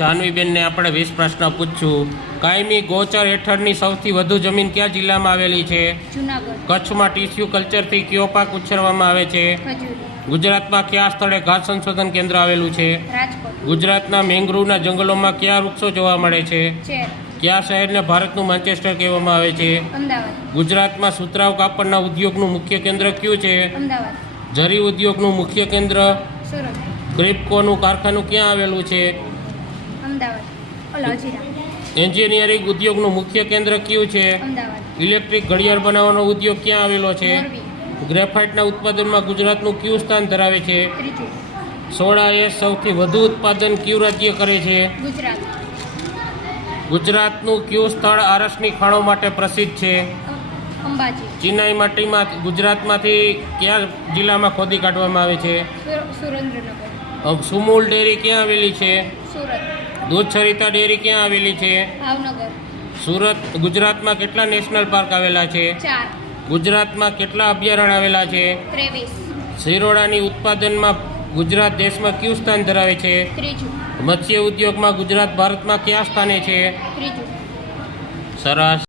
જાહ્નવીબેનને આપણે 20 પ્રશ્ન પૂછશું. કાયમી ગોચર હેઠળની સૌથી વધુ જમીન કયા જિલ્લામાં આવેલી છે? જૂનાગઢ. કચ્છમાં ટિશ્યુ કલ્ચરથી કયો પાક ઉછેરવામાં આવે છે? ખજૂર. ગુજરાતમાં કયા સ્થળે ઘાસ સંશોધન કેન્દ્ર આવેલું છે? રાજકોટ. ગુજરાતના મેંગ્રુવના જંગલોમાં કયા વૃક્ષો જોવા મળે છે? ચેર. કયા શહેરને ભારતનું માન્ચેસ્ટર કહેવામાં આવે છે? અમદાવાદ. ગુજરાતમાં સુતરાઉ કાપડના ઉદ્યોગનું મુખ્ય કેન્દ્ર કયું છે? અમદાવાદ. જરી ઉદ્યોગનું મુખ્ય કેન્દ્ર? સુરત. ક્રિપ્કોનું કારખાનું ક્યાં આવેલું છે? અમદાવાદ. હજીરા. એન્જિનિયરિંગ ઉદ્યોગનું મુખ્ય કેન્દ્ર કયું છે? અમદાવાદ. ઇલેક્ટ્રિક ઘડિયાળ બનાવવાનો ઉદ્યોગ ક્યાં આવેલો છે? મોરબી. ગ્રેફાઇટના ઉત્પાદનમાં ગુજરાતનું કયું સ્થાન ધરાવે છે? ત્રીજું. સોડાએ સૌથી વધુ ઉત્પાદન કયું રાજ્ય કરે છે? ગુજરાત. ગુજરાતનું કયું સ્થળ આરસની ખાણો માટે પ્રસિદ્ધ છે? અંબાજી. ચિનાઈ માટીમાં ગુજરાતમાંથી કયા જિલ્લામાં ખોદી કાઢવામાં આવે છે? સુરેન્દ્રનગર. સુમૂલ ડેરી ક્યાં આવેલી છે? સુરત. દૂધ સરિતા ડેરી ક્યાં આવેલી છે? ભાવનગર. સુરત. ગુજરાતમાં કેટલા નેશનલ પાર્ક આવેલા છે? 4. ગુજરાતમાં કેટલા અભયારણ્ય આવેલા છે? 23. શિરોડાની ઉત્પાદનમાં ગુજરાત દેશમાં કયું સ્થાન ધરાવે છે? ત્રીજું. મત્સ્ય ઉદ્યોગમાં ગુજરાત ભારતમાં કયા સ્થાને છે? ત્રીજું. સરસ.